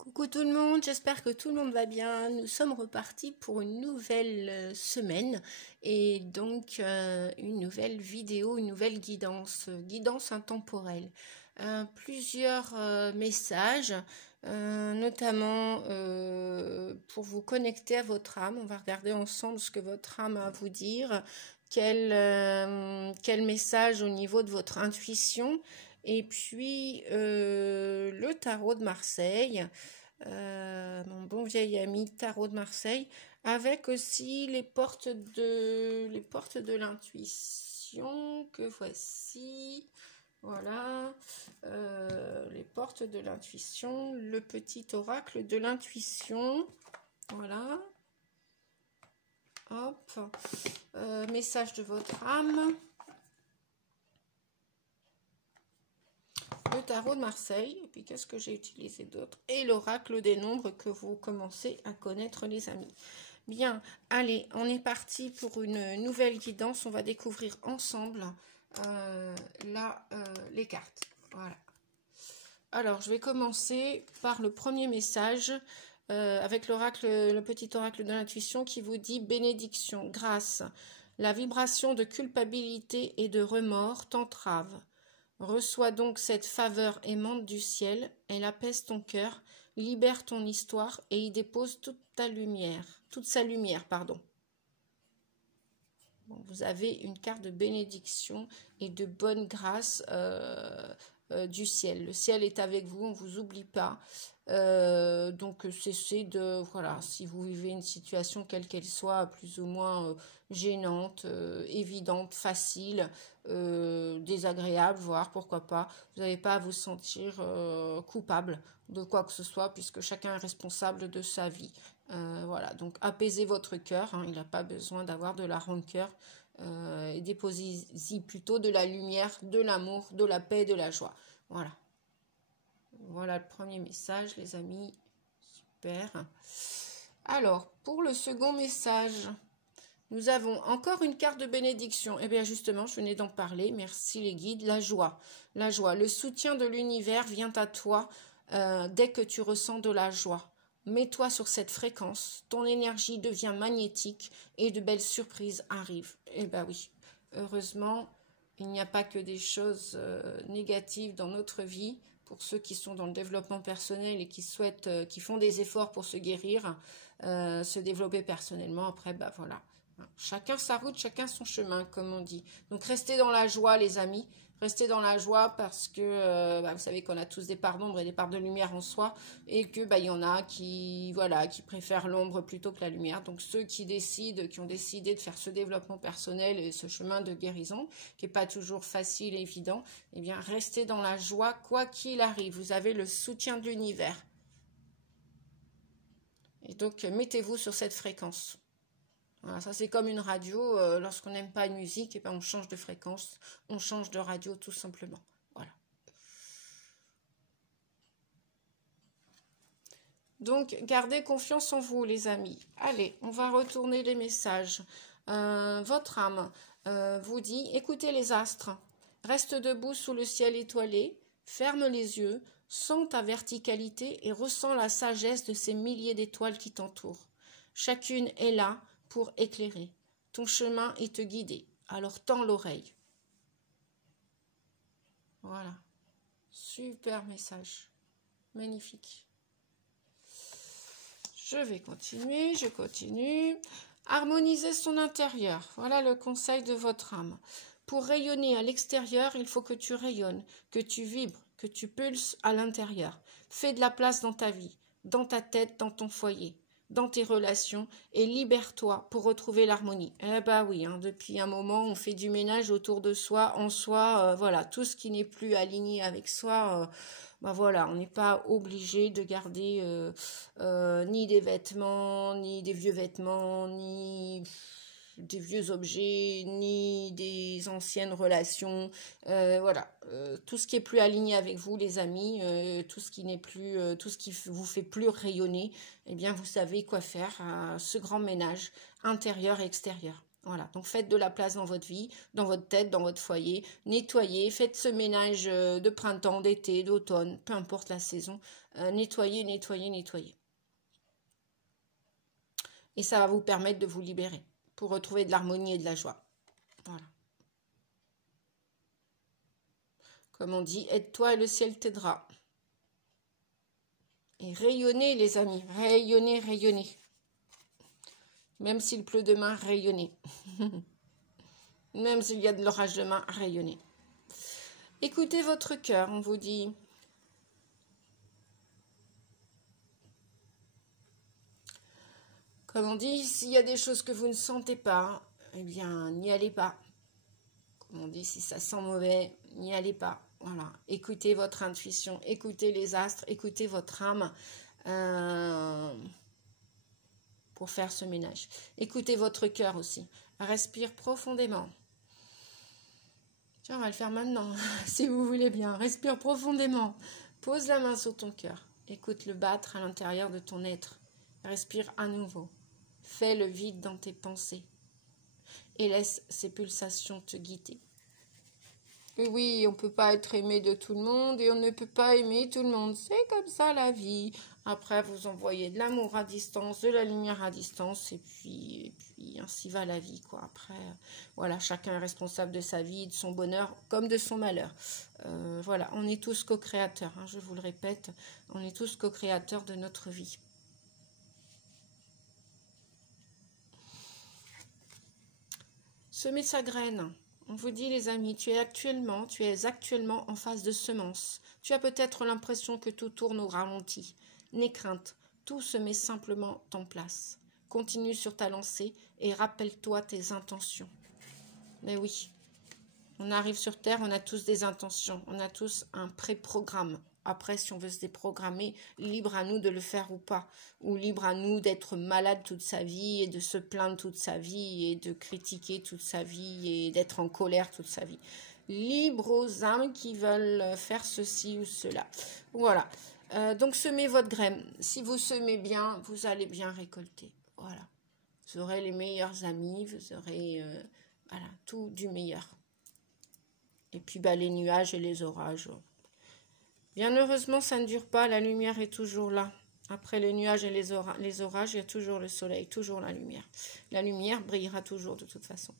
Coucou tout le monde, j'espère que tout le monde va bien. Nous sommes repartis pour une nouvelle semaine et donc une nouvelle vidéo, une nouvelle guidance intemporelle. Plusieurs messages, notamment pour vous connecter à votre âme. On va regarder ensemble ce que votre âme a à vous dire, quel message au niveau de votre intuition. Et puis le tarot de Marseille, mon bon vieil ami tarot de Marseille, avec aussi les portes de l'intuition que voici. Voilà, les portes de l'intuition, le petit oracle de l'intuition. Voilà. Hop. Message de votre âme. Le tarot de Marseille, et puis qu'est-ce que j'ai utilisé d'autre? Et l'oracle des nombres que vous commencez à connaître, les amis. Bien, allez, on est parti pour une nouvelle guidance. On va découvrir ensemble les cartes. Voilà. Alors, je vais commencer par le premier message avec l'oracle, le petit oracle de l'intuition qui vous dit bénédiction, grâce. La vibration de culpabilité et de remords t'entrave. Reçois donc cette faveur aimante du ciel, elle apaise ton cœur, libère ton histoire et y dépose toute sa lumière. Bon, vous avez une carte de bénédiction et de bonne grâce du ciel. Le ciel est avec vous, on ne vous oublie pas. Donc cessez de, voilà, si vous vivez une situation quelle qu'elle soit, plus ou moins gênante, évidente, facile, désagréable, voire pourquoi pas, vous n'avez pas à vous sentir coupable de quoi que ce soit, puisque chacun est responsable de sa vie. Voilà, donc apaisez votre cœur, hein, il n'a pas besoin d'avoir de la rancœur, et déposez-y plutôt de la lumière, de l'amour, de la paix, de la joie. Voilà. Voilà le premier message, les amis. Super. Alors, pour le second message, nous avons encore une carte de bénédiction. Eh bien, justement, je venais d'en parler. Merci les guides. La joie. La joie. Le soutien de l'univers vient à toi dès que tu ressens de la joie. Mets-toi sur cette fréquence. Ton énergie devient magnétique et de belles surprises arrivent. Eh bien oui, heureusement, il n'y a pas que des choses négatives dans notre vie. Pour ceux qui sont dans le développement personnel et qui souhaitent, qui font des efforts pour se guérir, se développer personnellement. Après, bah voilà. Chacun sa route, chacun son chemin, comme on dit. Donc, restez dans la joie, les amis. Restez dans la joie parce que vous savez qu'on a tous des parts d'ombre et des parts de lumière en soi et que il y en a qui préfèrent l'ombre plutôt que la lumière. Donc ceux qui ont décidé de faire ce développement personnel et ce chemin de guérison qui n'est pas toujours facile et évident, eh bien restez dans la joie quoi qu'il arrive. Vous avez le soutien de l'univers. Et donc mettez-vous sur cette fréquence. Voilà, ça c'est comme une radio, lorsqu'on n'aime pas une musique, et on change de fréquence, on change de radio tout simplement. Voilà. Donc gardez confiance en vous les amis. Allez, on va retourner les messages. Votre âme vous dit, écoutez les astres, reste debout sous le ciel étoilé, ferme les yeux, sens ta verticalité et ressens la sagesse de ces milliers d'étoiles qui t'entourent. Chacune est là pour éclairer ton chemin et te guider. Alors tends l'oreille. Voilà. Super message. Magnifique. Je continue. Harmoniser son intérieur. Voilà le conseil de votre âme. Pour rayonner à l'extérieur, il faut que tu rayonnes, que tu vibres, que tu pulses à l'intérieur. Fais de la place dans ta vie, dans ta tête, dans ton foyer, dans tes relations et libère-toi pour retrouver l'harmonie. Eh ben oui, hein, depuis un moment, on fait du ménage autour de soi, en soi, voilà, tout ce qui n'est plus aligné avec soi, voilà, on n'est pas obligé de garder ni des vêtements, ni des vieux vêtements, ni des vieux objets, ni des anciennes relations, voilà, tout ce qui est plus aligné avec vous les amis, tout ce qui n'est plus, tout ce qui vous fait plus rayonner, eh bien vous savez quoi faire, ce grand ménage intérieur et extérieur. Voilà, donc faites de la place dans votre vie, dans votre tête, dans votre foyer, nettoyez, faites ce ménage de printemps, d'été, d'automne, peu importe la saison, nettoyez, nettoyez, nettoyez. Et ça va vous permettre de vous libérer pour retrouver de l'harmonie et de la joie. Voilà. Comme on dit, aide-toi et le ciel t'aidera. Et rayonnez, les amis, rayonnez, rayonnez. Même s'il pleut demain, rayonnez. Même s'il y a de l'orage demain, rayonnez. Écoutez votre cœur, on vous dit. Comme on dit, s'il y a des choses que vous ne sentez pas, eh bien, n'y allez pas. Comme on dit, si ça sent mauvais, n'y allez pas. Voilà, écoutez votre intuition, écoutez les astres, écoutez votre âme pour faire ce ménage. Écoutez votre cœur aussi. Respire profondément. Tiens, on va le faire maintenant, si vous voulez bien. Respire profondément. Pose la main sur ton cœur. Écoute le battre à l'intérieur de ton être. Respire à nouveau. Fais le vide dans tes pensées. Et laisse ces pulsations te guider. Et oui, on ne peut pas être aimé de tout le monde et on ne peut pas aimer tout le monde. C'est comme ça la vie. Après, vous envoyez de l'amour à distance, de la lumière à distance et puis ainsi va la vie, quoi. Après, voilà, chacun est responsable de sa vie, de son bonheur comme de son malheur. Voilà, on est tous co-créateurs, hein, je vous le répète, on est tous co-créateurs de notre vie. Semer sa graine. On vous dit, les amis, tu es actuellement en phase de semence. Tu as peut-être l'impression que tout tourne au ralenti. N'aie crainte, tout se met simplement en place. Continue sur ta lancée et rappelle-toi tes intentions. Mais oui, on arrive sur Terre, on a tous des intentions, on a tous un pré-programme. Après, si on veut se déprogrammer, libre à nous de le faire ou pas. Ou libre à nous d'être malade toute sa vie et de se plaindre toute sa vie et de critiquer toute sa vie et d'être en colère toute sa vie. Libre aux âmes qui veulent faire ceci ou cela. Voilà. Donc, semez votre graine. Si vous semez bien, vous allez bien récolter. Voilà. Vous aurez les meilleurs amis, vous aurez voilà, tout du meilleur. Et puis, les nuages et les orages. Bien heureusement, ça ne dure pas, la lumière est toujours là. Après les nuages et les orages, il y a toujours le soleil, toujours la lumière. La lumière brillera toujours de toute façon.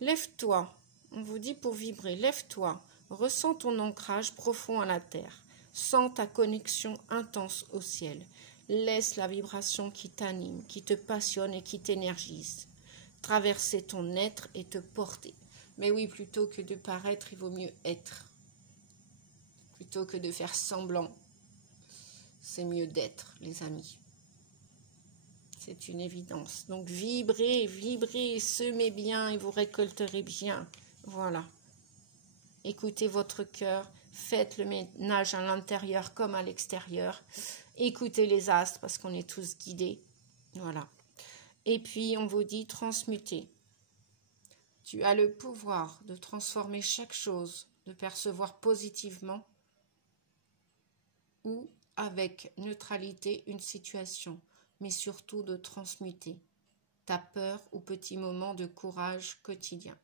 Lève-toi, on vous dit pour vibrer, lève-toi, ressens ton ancrage profond à la terre, sens ta connexion intense au ciel. Laisse la vibration qui t'anime, qui te passionne et qui t'énergise traverser ton être et te porter. Mais oui, plutôt que de paraître, il vaut mieux être. Plutôt que de faire semblant, c'est mieux d'être, les amis. C'est une évidence. Donc, vibrez, vibrez, semez bien et vous récolterez bien. Voilà. Écoutez votre cœur, faites le ménage à l'intérieur comme à l'extérieur. Écoutez les astres parce qu'on est tous guidés. Voilà. Et puis, on vous dit transmuter. Tu as le pouvoir de transformer chaque chose, de percevoir positivement ou avec neutralité une situation, mais surtout de transmuter ta peur ou petit moment de courage quotidien.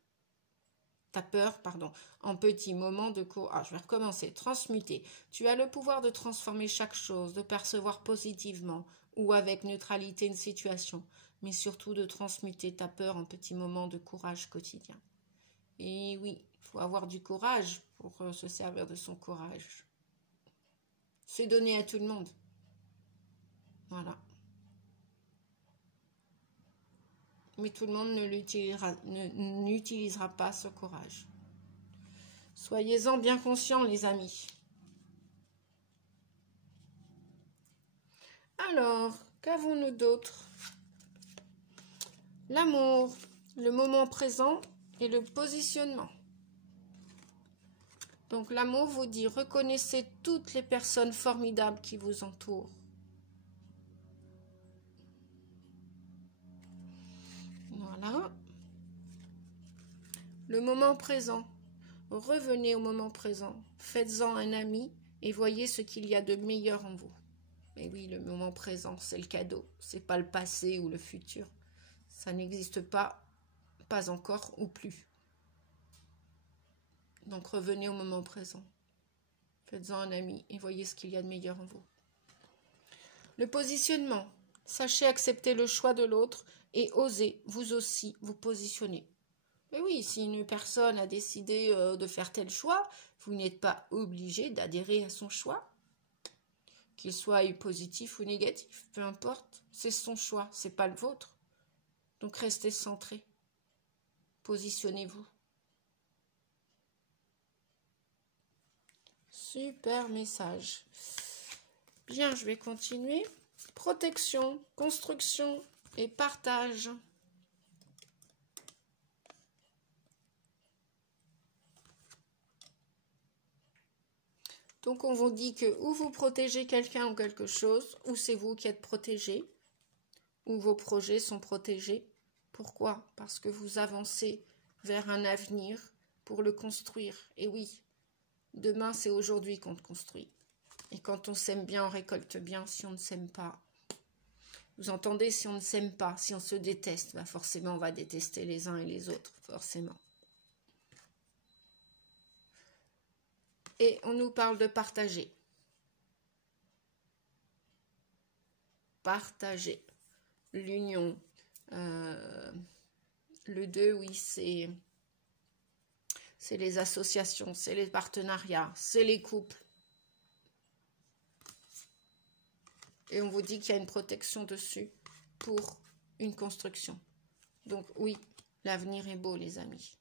Ta peur, en petits moments de courage. Je vais recommencer. Transmuter. Tu as le pouvoir de transformer chaque chose, de percevoir positivement ou avec neutralité une situation, mais surtout de transmuter ta peur en petits moments de courage quotidien. Et oui, il faut avoir du courage pour se servir de son courage. C'est donné à tout le monde. Voilà. Mais tout le monde n'utilisera pas ce courage. Soyez-en bien conscients, les amis. Alors, qu'avons-nous d'autre? L'amour, le moment présent et le positionnement. Donc l'amour vous dit, reconnaissez toutes les personnes formidables qui vous entourent. Voilà. Le moment présent. Revenez au moment présent. Faites-en un ami et voyez ce qu'il y a de meilleur en vous. Mais oui, le moment présent, c'est le cadeau. C'est pas le passé ou le futur. Ça n'existe pas pas encore ou plus. Donc revenez au moment présent. Faites-en un ami et voyez ce qu'il y a de meilleur en vous. Le positionnement. Sachez accepter le choix de l'autre et osez vous aussi vous positionner. Mais oui, si une personne a décidé de faire tel choix, vous n'êtes pas obligé d'adhérer à son choix. Qu'il soit positif ou négatif, peu importe. C'est son choix, c'est pas le vôtre. Donc restez centré. Positionnez-vous. Super message. Bien, je vais continuer. Protection, construction et partage. Donc on vous dit que ou vous protégez quelqu'un ou quelque chose, ou c'est vous qui êtes protégé, ou vos projets sont protégés. Pourquoi? Parce que vous avancez vers un avenir pour le construire. Et oui, demain c'est aujourd'hui qu'on le construit. Et quand on s'aime bien, on récolte bien. Si on ne s'aime pas, vous entendez, si on ne s'aime pas, si on se déteste, bah forcément on va détester les uns et les autres, forcément. Et on nous parle de partager. Partager. L'union. Le 2, oui, c'est les associations, c'est les partenariats, c'est les couples. Et on vous dit qu'il y a une protection dessus pour une construction. Donc oui, l'avenir est beau, les amis.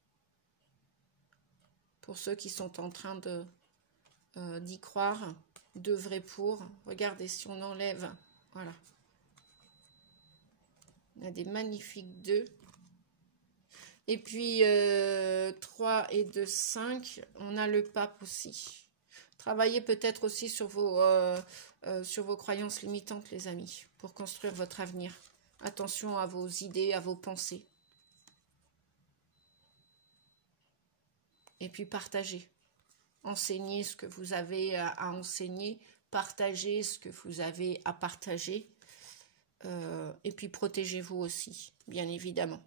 Pour ceux qui sont en train d'y croire, d'œuvrer pour. Regardez, si on enlève, voilà. On a des magnifiques 2. Et puis 3 et 2, 5. On a le pape aussi. Travaillez peut-être aussi sur vos croyances limitantes, les amis, pour construire votre avenir. Attention à vos idées, à vos pensées. Et puis partagez. Enseignez ce que vous avez à enseigner. Partagez ce que vous avez à partager. Et puis protégez-vous aussi, bien évidemment.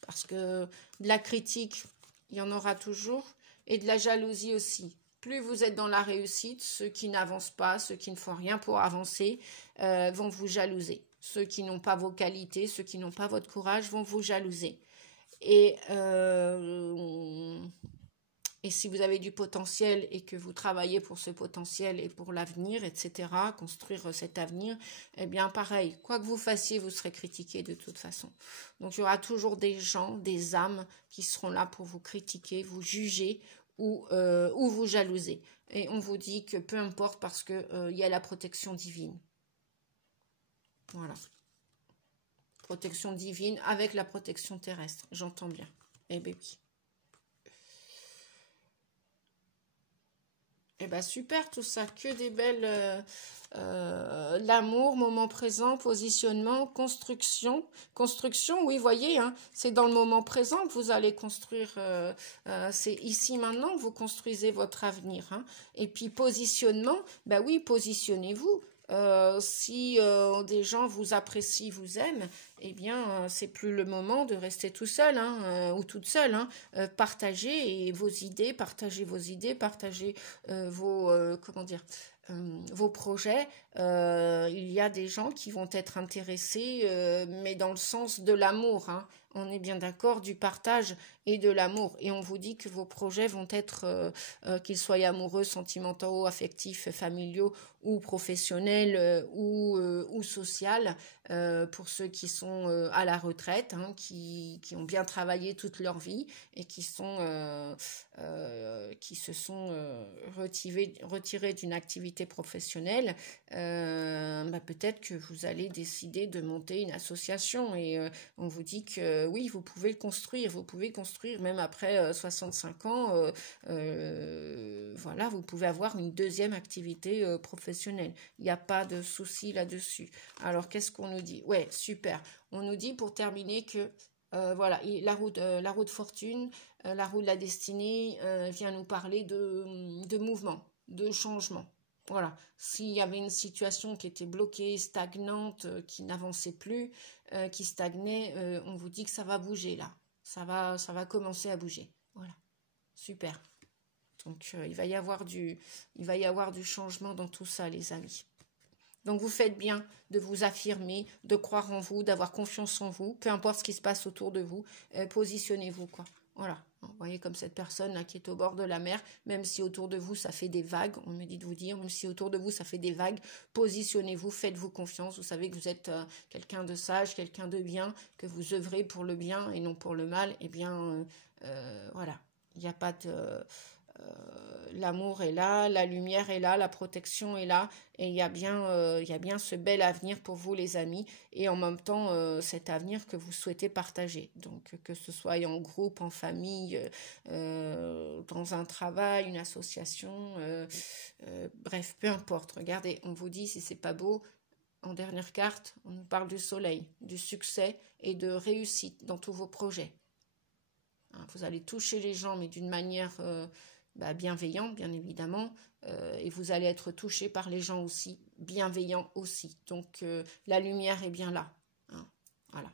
Parce que de la critique, il y en aura toujours. Et de la jalousie aussi. Plus vous êtes dans la réussite, ceux qui n'avancent pas, ceux qui ne font rien pour avancer, vont vous jalouser. Ceux qui n'ont pas vos qualités, ceux qui n'ont pas votre courage, vont vous jalouser. Et si vous avez du potentiel et que vous travaillez pour ce potentiel et pour l'avenir, etc., construire cet avenir, eh bien pareil, quoi que vous fassiez, vous serez critiqué de toute façon. Donc il y aura toujours des gens, des âmes qui seront là pour vous critiquer, vous juger ou vous jalouser. Et on vous dit que peu importe parce qu'il y a la protection divine. Voilà. Protection divine avec la protection terrestre, j'entends bien. Eh bien oui. Eh bien, super tout ça, que des belles... l'amour, moment présent, positionnement, construction. Construction, oui, voyez, hein, c'est dans le moment présent que vous allez construire, c'est ici maintenant que vous construisez votre avenir. Hein. Et puis positionnement, ben oui, positionnez-vous. Si des gens vous apprécient, vous aiment, eh bien, c'est plus le moment de rester tout seul ou toute seule. Hein. Partagez vos idées, partagez vos projets. Il y a des gens qui vont être intéressés, mais dans le sens de l'amour. Hein. On est bien d'accord, du partage et de l'amour. Et on vous dit que vos projets vont être, qu'ils soient amoureux, sentimentaux, affectifs, familiaux ou professionnels ou social, pour ceux qui sont à la retraite, hein, qui ont bien travaillé toute leur vie et qui se sont retirés d'une activité professionnelle. Peut-être que vous allez décider de monter une association et on vous dit que oui, vous pouvez construire même après 65 ans, voilà, vous pouvez avoir une deuxième activité professionnelle. Il n'y a pas de souci là-dessus. Alors, qu'est-ce qu'on nous dit? Ouais, super. On nous dit pour terminer que voilà, la roue de fortune, la roue de la destinée vient nous parler de mouvement, de changement. Voilà, s'il y avait une situation qui était bloquée, stagnante, qui n'avançait plus, qui stagnait, on vous dit que ça va bouger là. ça va commencer à bouger. Voilà, super. Donc, il va y avoir du changement dans tout ça, les amis. Donc, vous faites bien de vous affirmer, de croire en vous, d'avoir confiance en vous, peu importe ce qui se passe autour de vous, positionnez-vous, quoi. Voilà, vous voyez comme cette personne là qui est au bord de la mer, même si autour de vous ça fait des vagues, on me dit de vous dire, même si autour de vous ça fait des vagues, positionnez-vous, faites-vous confiance, vous savez que vous êtes quelqu'un de sage, quelqu'un de bien, que vous œuvrez pour le bien et non pour le mal, eh bien voilà, il n'y a pas de... l'amour est là, la lumière est là, la protection est là, et il y a bien ce bel avenir pour vous, les amis, et en même temps cet avenir que vous souhaitez partager. Donc que ce soit en groupe, en famille, dans un travail, une association, bref, peu importe. Regardez, on vous dit si c'est pas beau. En dernière carte, on nous parle du soleil, du succès et de réussite dans tous vos projets. Hein, vous allez toucher les gens, mais d'une manière bienveillante, bien évidemment, et vous allez être touché par les gens aussi, bienveillants aussi. Donc, la lumière est bien là. Hein, voilà.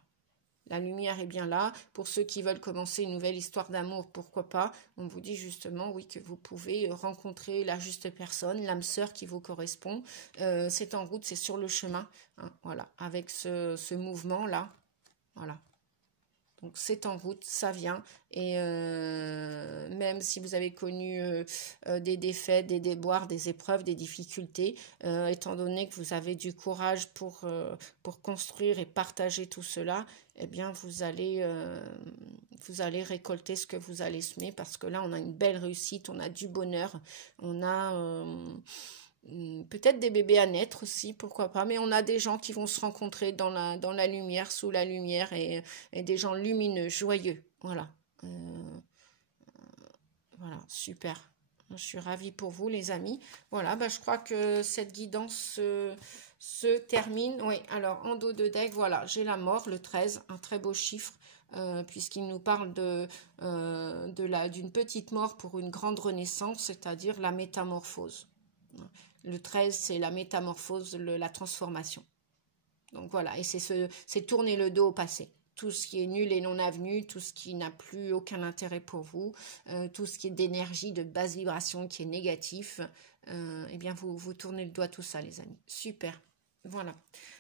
La lumière est bien là. Pour ceux qui veulent commencer une nouvelle histoire d'amour, pourquoi pas. On vous dit justement, oui, que vous pouvez rencontrer la juste personne, l'âme sœur qui vous correspond. C'est en route, c'est sur le chemin. Hein, voilà, avec ce mouvement-là. Voilà. Donc c'est en route, ça vient. Et même si vous avez connu des défaites, des déboires, des épreuves, des difficultés, étant donné que vous avez du courage pour construire et partager tout cela, eh bien vous allez récolter ce que vous allez semer, parce que là on a une belle réussite, on a du bonheur, on a... peut-être des bébés à naître aussi, pourquoi pas, mais on a des gens qui vont se rencontrer dans la lumière, sous la lumière, et des gens lumineux, joyeux, voilà. Voilà, super. Je suis ravie pour vous, les amis. Voilà, je crois que cette guidance se termine. Oui, alors, en dos de deck, voilà, j'ai la mort, le 13, un très beau chiffre, puisqu'il nous parle d'une petite mort pour une grande renaissance, c'est-à-dire la métamorphose. Le 13, c'est la métamorphose, la transformation. Donc voilà, et c'est tourner le dos au passé. Tout ce qui est nul et non avenu, tout ce qui n'a plus aucun intérêt pour vous, tout ce qui est d'énergie, de basse vibration, qui est négatif, eh bien vous tournez le doigt tout ça, les amis. Super, voilà.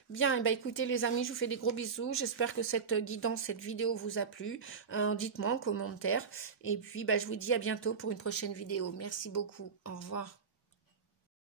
Bien, écoutez les amis, je vous fais des gros bisous. J'espère que cette guidance, cette vidéo vous a plu. Dites-moi en commentaire. Et puis, je vous dis à bientôt pour une prochaine vidéo. Merci beaucoup. Au revoir.